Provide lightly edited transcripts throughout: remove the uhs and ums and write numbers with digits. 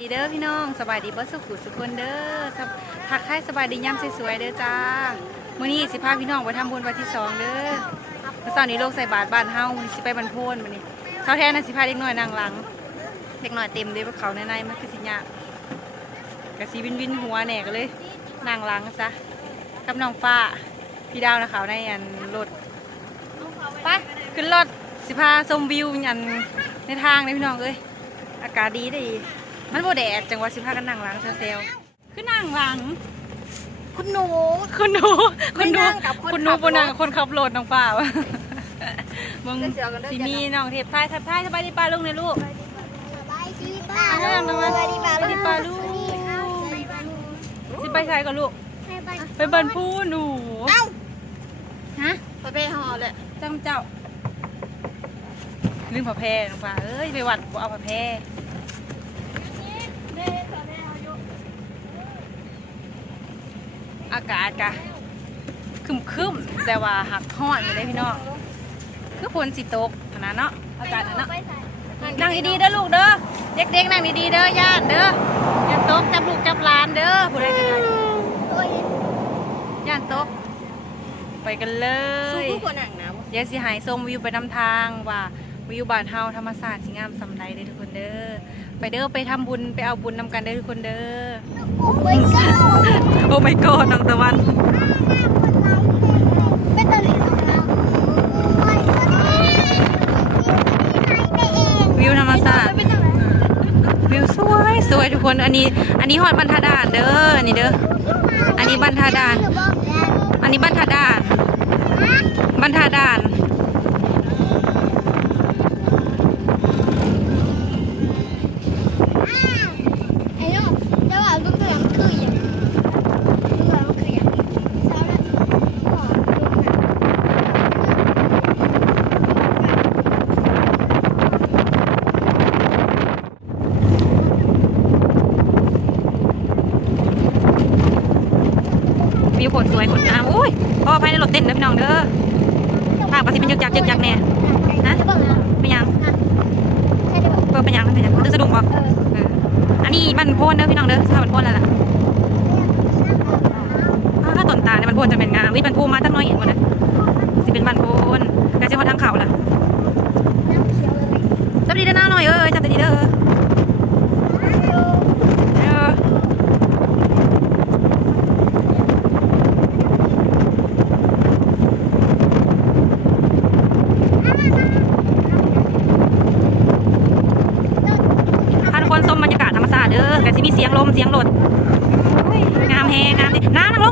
ดีเด้อพี่น้องสบายดีบ่สุขุสุคนเด้อทักทายสบายดีย่ำสวยๆเด้อจ้ามื้อนี้สิพาพี่น้องไปทำบุญวันที่2เด้อเมื่อเช้านี้โลกใส่บาตรบ้านเฮาสิไปบรรพนมื้อนี้เช้าแท้น่ะสิพาเด็กน้อยนั่งหลังเด็กน้อยเต็มเด้อเขาในมันคือสิยากก็สิวินหัวแหน่ก็เลยนั่งหลังซะกับน้องฟ้าพี่ดาวนะเขาในอันรถไปขึ้นรถสิพาชมวิวอันในทางเด้อพี่น้องเอ้ยอากาศดีได้มันโบแดดจังหวะสิพากันนั่งหลังเซลคือนั่งหลังคุณหนูบนนั่งคนขับรถน้องป่าวมึงสิมีน้องเทพไทยสบายดีป้าลุงเลยลูกสบายดีป้าลูกสิไปใครกับลูกไปบรรพูหนูฮะไปห่อเลยจังเจ้าลืมผ้าแพรน้องป่าเอ้ยไปวัดเอาผ้าแพรอากาศกะคึมแต่ว่าหักห้อนอยู่เลยพี่น้องคือฝนสิตกขนาดเนาะอากาศเนาะนั่งดีๆเด้อลูกเด้อเด็กๆนั่งดีๆเด้อย่านเด้อย่านตกจับลูกจับหลานเด้อผู้ใดจะได้ย่านตกไปกันเลยเดี๋ยวสิหายชมวิวไปนำทางว่าวิวบ้านเฮาธรรมศาสตร์สิงามสำใดเด้อทุกคนเด้อไปเด้อไปทำบุญไปเอาบุญนำกันเด้อทุกคนเด้อโอ้ my god น้องตะวันวิวธรรมศาสตร์วิวสวยทุกคนอันนี้ฮอดบรรทัดด่านเด้ออันนี้เด้ออันนี้บรรทัดด่านอันนี้บรรทัดด่านวิวโคตรสวยโคตรงามอุ้ยพ่อภายในรถเต้นเด้อพี่น้องเด้อทางภาษีเป็นยึกยักเนี่ยฮะเป็นยังเป็นยังมันจะสะดุ้งป่ะอันนี้บรรพนเด้อพี่น้องเด้อถ้าบรรพนแล้วล่ะถ้าต้นตาเนี่ยบรรพนจะเป็นงามวิบรรพูมาตั้งน้อยเห็นหมดเลยสิเป็นบรรพนกระเจี๊ยบทางเขาล่ะจับดีเด้อหน้าหน่อยจับดีเด้อเด้อแต่สิมีเสียงลมเสียงรถงามแฮงามดินั่งลง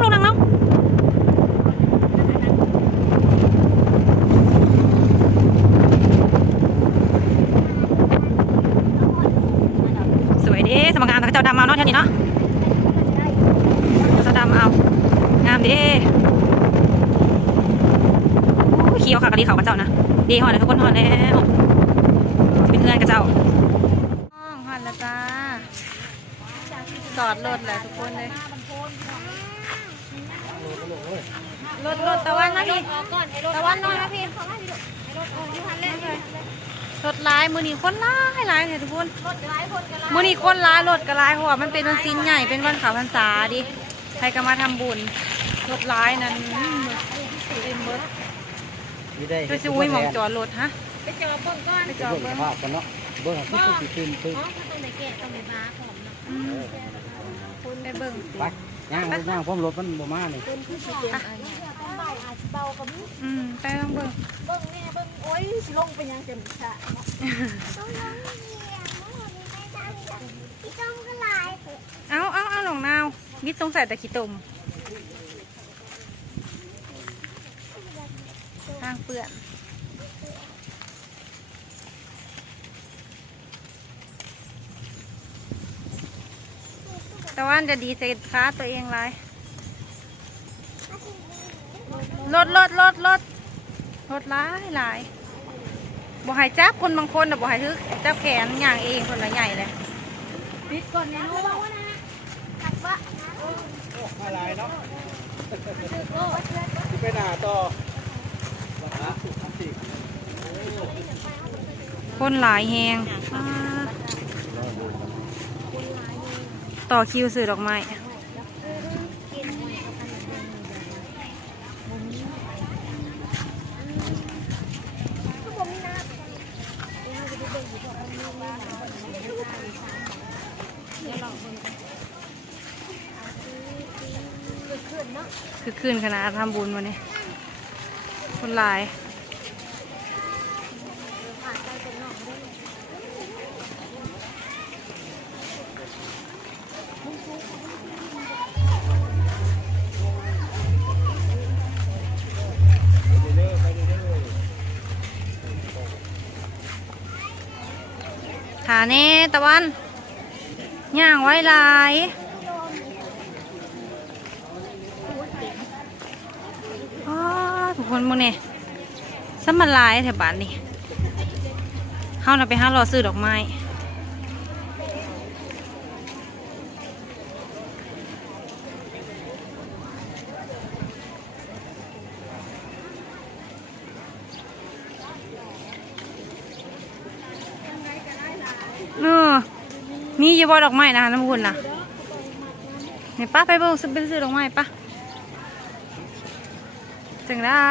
สวยดิสมการเจ้าดำเอาเนาะเท่านี้เนาะเจ้าดำเอางามดิเขียวค่ะกะลีเขากับเจ้านะดีหอดเลยทุกคนหอดแล้วเป็นเพื่อนกับเจ้าหอดแล้วจ้าจอดรถแหละทุกคนเลยรถตะวันนะพี่ตะวันน้อยนะพี่รถร้ายมือนี่คนร้ายเนี่ยทุกคนมือนี่คนร้ายรถก็ร้ายเพราะว่ามันเป็นวันสิ้นใหญ่เป็นวันขาวพรรษาดิใครก็มาทำบุญรถร้ายนั้นเต็มเบิร์ดจะซื้อมองจอดรถฮะไปจอดเบิ้งก่อนไปจอดเบิ้งกันเนาะเบิ้งที่สุดขึ้นตรงไหนแกะตรงไหนบ้าของไปเบิ่งไปย่างพร้อมรถมันบ่มาเลยไปต้องเบิ่งแม่เบิ่งโอ้ยสิลงไปยังเต็มสระเอาหลงนาวนิดสงสัยแต่ขี้ตุ่มทางเปื่อนแต่ว่าจะดีใจค้าตัวเองไรรถหลายบ่ให้จับคนบางคนแต่บ่ให้ทึกจับแขนอย่างเองคนละใหญ่เลยปิดก่อนเนี่ยรู้ว่านะตักบะอะไรเนาะไปหน้าต่อคนหลายแหง ต่อคิวซื้อดอกไม้คือคืนขนาดทำบุญวันนี้คนหลายฐาเน่ตะวันย่างไว้ลายทุกคนมึงเนี่ยสมันลายแถวบ้านนี่เข้าเราไปหารอซื้อดอกไม้มีอยู่บ่ดอกไม้นะคะน้ำคุณนะเนี่ยป้าไปเบิ่งซื้อดอกไม้ป้าจังได้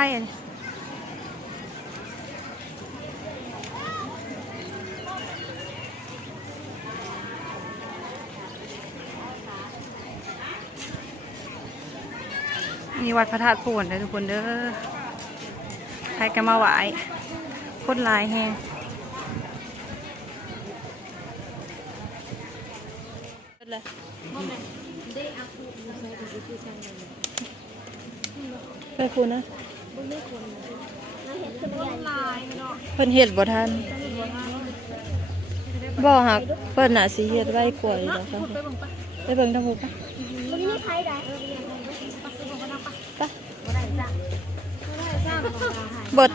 มีวัดพระธาตุปูนเลยทุกคนเด้อใครกันมาไหวคนหลายแหงไปคุณนะเพิ่นเฮ็ดบ่ทันบ่หักเพิ่นน่ะสิเฮ็ดไว้กว่าอยู่แล้วครับไปเบิ่งทางหูปะเบิด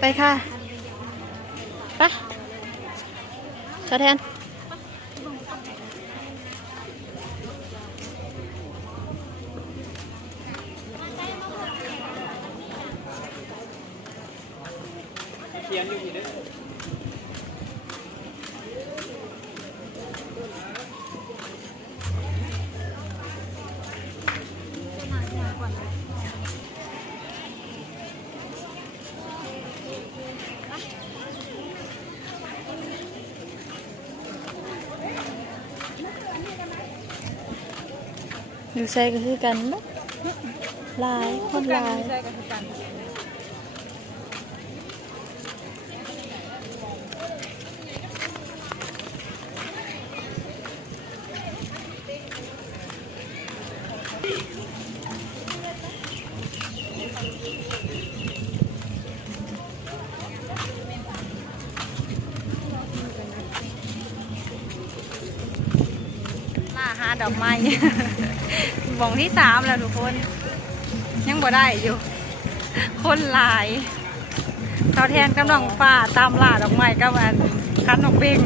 ไปค่ะไปขอแทนอยู่ใส่ก็คือกันมั้งลายคนลายหาดอกไม้ บ่งที่3แล้วทุกคนยังบ่ได้อยู่คนหลายเท่าแทนกับน้องฟ้าตามล่าดอกไม้กับอันคันนกเบง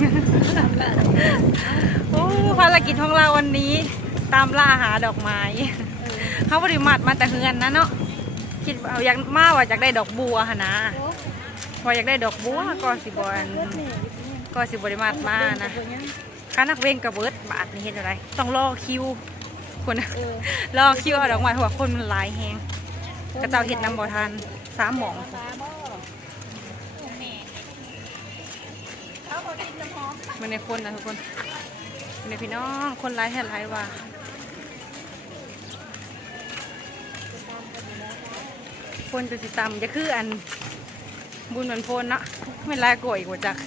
โอ้ภารกิจของเราวันนี้ตามล่าหาดอกไม้เขาบริมาตรมาแต่เฮือนนะเนาะคิดเอาอยากมาว่าอยากได้ดอกบัวหนะว่าอยากได้ดอกบัวก็สิบริมาตรมานะคันนักเบงกับเบิร์ดบาทนี่เห็นอะไรต้องรอคิวคนรอคิวเอาดอกไม้เพราะว่าคนมันหลายแหงกระเจ้าเห็ดน้ำบ่อทัน3 หม่องมันในคนนะทุกคนมันในพี่น้องคนหลายแท้หลายว่าคนจะติดตามจะคืออันบุญเหมือนพลเนาะไม่ลายก่อยกว่าจัก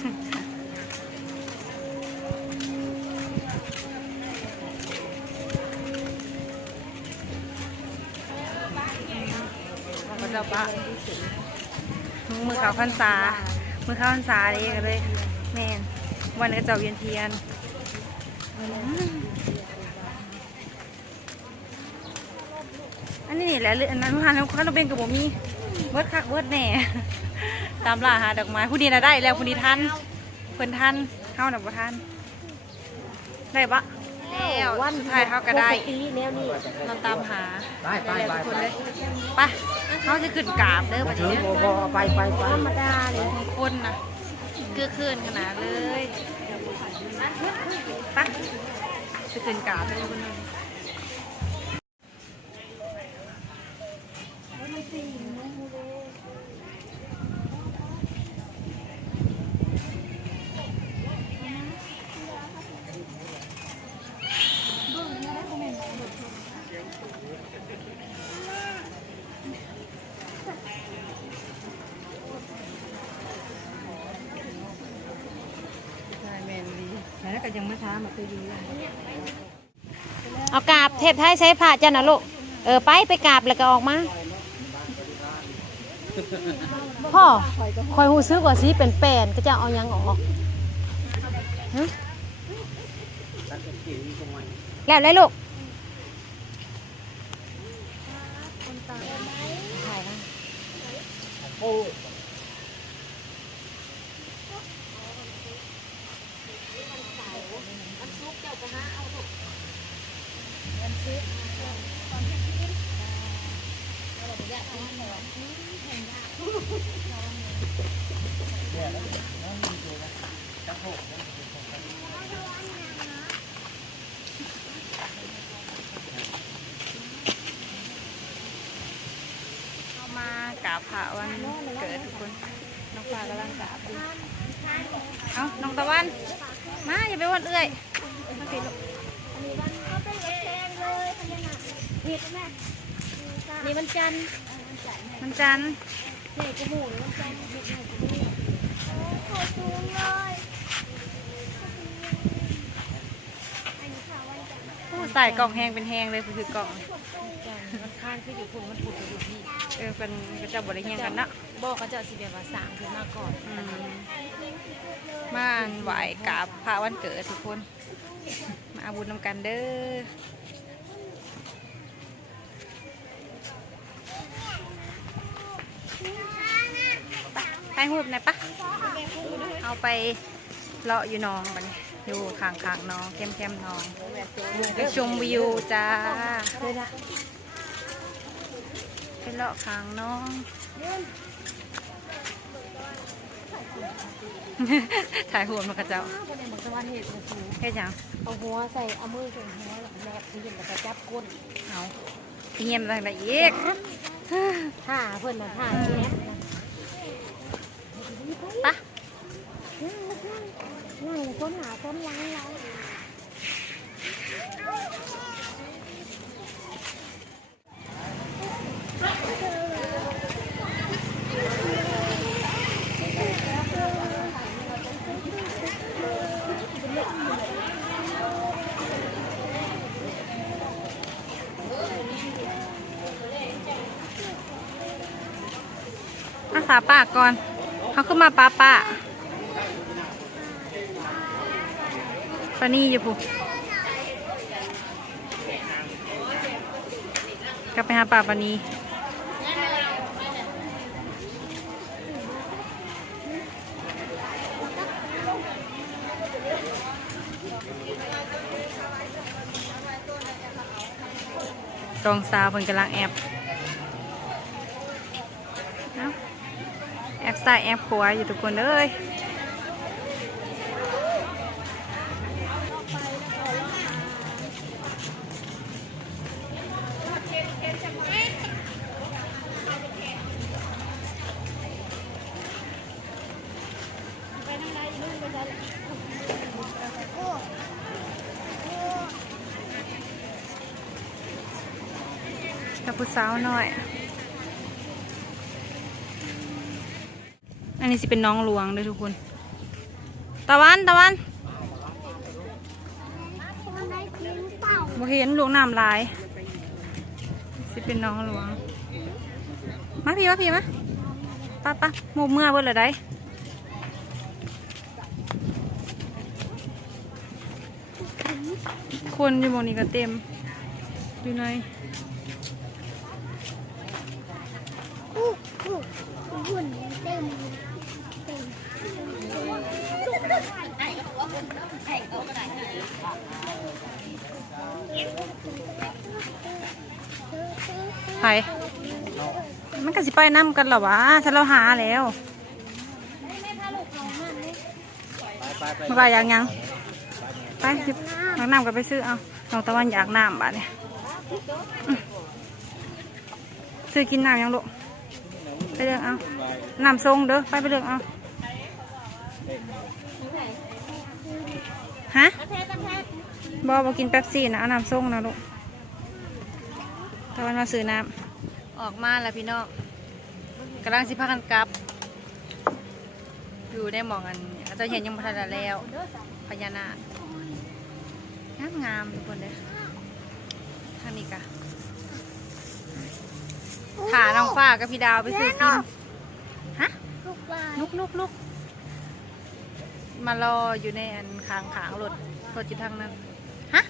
เจ้าปะมือขาวพรรษาเองเลยแม่นวันกระเจ้าเวียนเทียนอันนี้นี่แหละอันนั้นขนมเป็นกับผมมีเบิร์ดคักเบิร์ดแหน่ตามล่าหาดอกไม้ผู้ดีนะได้แล้วผู้ดีทันเพิ่นทันเข้าหนักว่าทันได้ปะแล้ววันสุดท้ายเขาก็ได้เราตามหาทุกคนเลยไปเขาจะขึ้นกราบเด้อวันนี้ไปธรรมดาเลยคนนะ เกื้อคืนขนาดเลยปักจะเกินกาไปเลยคนนึงแล้วก็ยังมาท้ามาเคยดูเอากราบเทพไทยใช้ผ้าจ้ะนะลูกไปกราบแล้วก็ออกมาพ่อคอยหูซื้อกว่าสีเป็นแป้นก็จะเอายังออกแล้วเลยลูกถ่ายนะเอามากราบพระวันเกิดทุกคนน้องฟ้ากำลังกราบอยู่เอาน้องตะวันมาอย่าไปวันเอื่อยมาสิลูกนี่มันจันทร์ มันจันทร์ ใหญ่กระหมูมันจันทร์ใหญ่กระหมูโอ้โหสูงเลยใส่กล่องแห้งเป็นแห้งเลยคือกล่อง มันข้างที่อยู่คุณมันผุดอยู่ที่ เป็นก็จะบริแห้งกันเนาะ บอกเขาจะสิเดียวว่าสร้างขึ้นมาก่อน มาไหวกราบพระวันเกิดทุกคนมาเอาบุญนำกันเด้อไปหูบไหนปะเอาไปเลาะอยู่น้องมันอยู่ข้างๆน้องเข้มๆน้องไปชมวิวจ้าไปเลาะข้างน้อง ถ่ายหัวมันกระเจ้า คนในหมู่สวรรค์เหตุสูง แค่ยัง เอาหัวใส่เอามือใส่หัวแล้วที่เห็นแล้วก็จับก้น เอาเงียบอะไรอีก ท่าเพื่อนน่ะท่าแจ๊บ ปะ นั่งก้นหนาก้นล้างเรา รักษาปากก่อนเขาขึ้นมาป้าปานี่อยู่ปุ๊กลับไปหาปานีกองสาวเพิ่นกำลังแอบแอบใส่แอบขวาอยู่ทุกคนเลยกับผู้สาวหน่อยอันนี้สิเป็นน้องหลวงเลยทุกคนตะวันบ่เห็นลูกน้ำลายสิเป็นน้องหลวงมาพี่มาป้าโมเมื่อเบิดเลยได้คนอยู่หมองนี้ก็เต็มอยู่ในหุ่นเต็มไปมันก็สิไปน้ำกันเหรอวะฉันเราหาแล้ว มาบ่ายอยากยังไปจิบน้ำน้ำกันไปซื้อเอาน้องตะวันอยากน้ำบาดเนี่ยซื้อกินน้ำยังลูกไปเลือกเอาน้ำทรงเด้อไปเลือกเอาฮะบอกินแป๊บซี่นะเอาน้ำทรงนะลูกตะวันมาซื้อน้ำออกมาแล้วพี่น้องกำลังสิพากันกลับอยู่ได้มองกันอาจจะเห็นยังพัฒนาแล้วพญานาคงามทุกคนเลยทางนี้กะขาน้องฟ้ากับพี่ดาวไปซื้อกินฮะ ลูกปลา ลุกมารออยู่ในอันขางรถอยู่ทางนั้นฮะ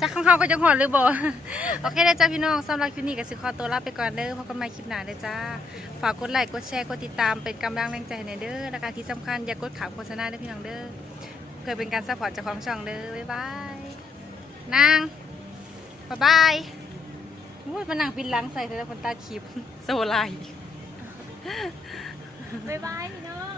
จะข้างเขาก็จะหอดหรือบ่ โอเคได้จ้าพี่น้องสำหรับคลิปนี้ก็สิขอตัวลาไปก่อนเด้อพบกันใหม่คลิปหน้าเลยจ้าฝากกดไลค์กดแชร์กดติดตามเป็นกำลังแรงใจให้เด้อและการที่สำคัญอย่ากดขามโฆษณาเด้อพี่น้องเด้อเพื่อเป็นการซัพพอร์ตเจ้าของช่องเด้อบ๊ายบายนางบ๊ายบายมานั่งปินหลังใส่เธอแล้วคนตาขีบโซไล บ๊ายบายพี่น้อง